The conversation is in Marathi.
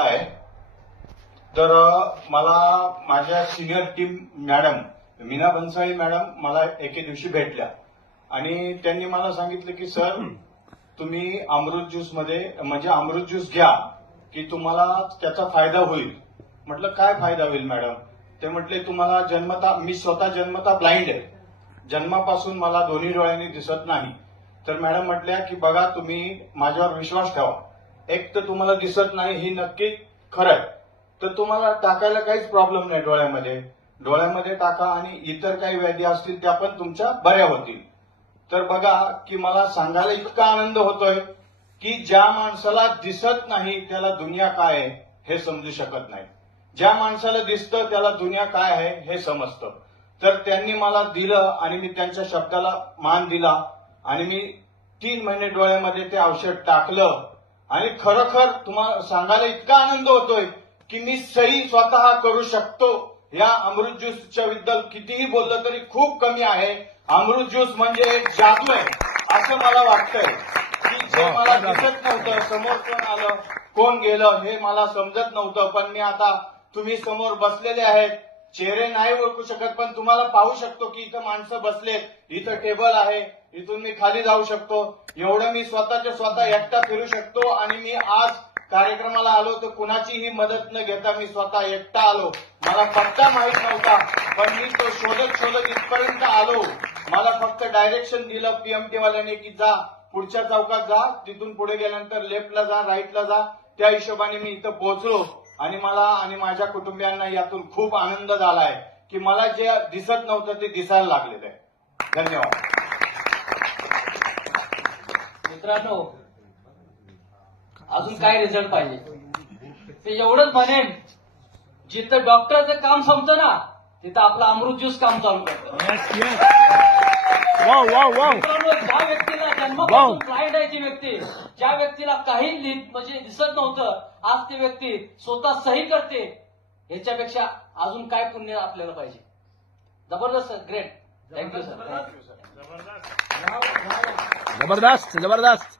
आहे तर मला माझ्या senior team madam Meena Bhansali madam मला एके दिवशी भेटल्या आणि त्यांनी मला सांगितलं की सर तुम्ही अमृत ज्यूस मध्ये म्हणजे अमृत ज्यूस घ्या की तुम्हाला त्याचा फायदा होईल. म्हटलं काय फायदा होईल मॅडम? ते म्हटले तुम्हाला मी स्वतः जन्मता ब्लाइंड आहे, जन्मापासून मला दोन्ही डोळ्यांनी दिसत नाही. तर मॅडम म्हटल्या की बघा तुम्ही माझ्यावर विश्वास ठेवा, एक तर तुम्हाला दिसत नाही ही नक्की खरं आहे, तर तुम्हाला टाकायला काहीच प्रॉब्लेम नाही, डोळ्यामध्ये टाका आणि इतर काही व्याधी असतील त्या पण तुमच्या बऱ्या होतील. तर बघा की मला सांगायला इतका आनंद होतोय की ज्या माणसाला दिसत नाही त्याला दुनिया काय आहे हे समजू शकत नाही, ज्या माणसाला दिसतं त्याला दुनिया काय आहे हे समजतं. तर त्यांनी मला दिलं आणि मी त्यांच्या शब्दाला मान दिला आणि मी 3 महिने डोळ्यामध्ये ते औषध टाकलं आणि खरोखर तुम्हाला सांगायला इतका आनंद होतोय की मी सही स्वतः करू शकतो. या अमृत ज्यूसच्या बद्दल कितीही बोललं तरी खूप कमी आहे. अमृत ज्यूस म्हणजे एक जादू आहे असं मला वाटतंय की जे मला दिसत नव्हतं, समोर कोण आलं कोण गेलं हे मला समजत नव्हतं, पण मी आता तुम्ही समोर बसलेले आहेत, चेहरे नाही ओळखू शकत पण तुम्हाला पाहू शकतो की इथं माणसं बसलेत, इथं टेबल आहे, इथून मी खाली जाऊ शकतो, एवढं मी स्वतःच्या स्वतः एकटा फिरू शकतो. आणि मी आज कार्यक्रमाला आलो तर कुणाचीही मदत न घेता मी स्वतः एकटा आलो. मला पत्ता माहित नव्हता पण मी तो शोधत इथपर्यंत आलो. मला फक्त डायरेक्शन दिलं पीएमटी वाल्याने की जा पुढच्या चौकात जा, तिथून पुढे गेल्यानंतर लेफ्टला जा, राईटला जा. त्या हिशोबाने मी इथं पोहोचलो आणि मला आणि माझ्या कुटुंबियांना यातून खूप आनंद झालाय की मला जे दिसत नव्हतं ते दिसायला लागलेलं आहे. धन्यवाद. मित्रांनो, अजून काय रिझल्ट पाहिजे ते एवढंच म्हणेन, जिथं डॉक्टरचं काम संपतं ना तिथं आपलं अमृत ज्यूस काम चालू करतं. मित्रांनो, ज्या व्यक्तीला जन्मापासून ब्लाइंड आहे ती व्यक्ती, ज्या व्यक्तीला काही म्हणजे दिसत नव्हतं, आज ती व्यक्ती स्वतः सही करते, ह्याच्यापेक्षा अजून काय पुण्य आपल्याला पाहिजे. जबरदस्त, ग्रेट. Thank you sir. जबरदस्त.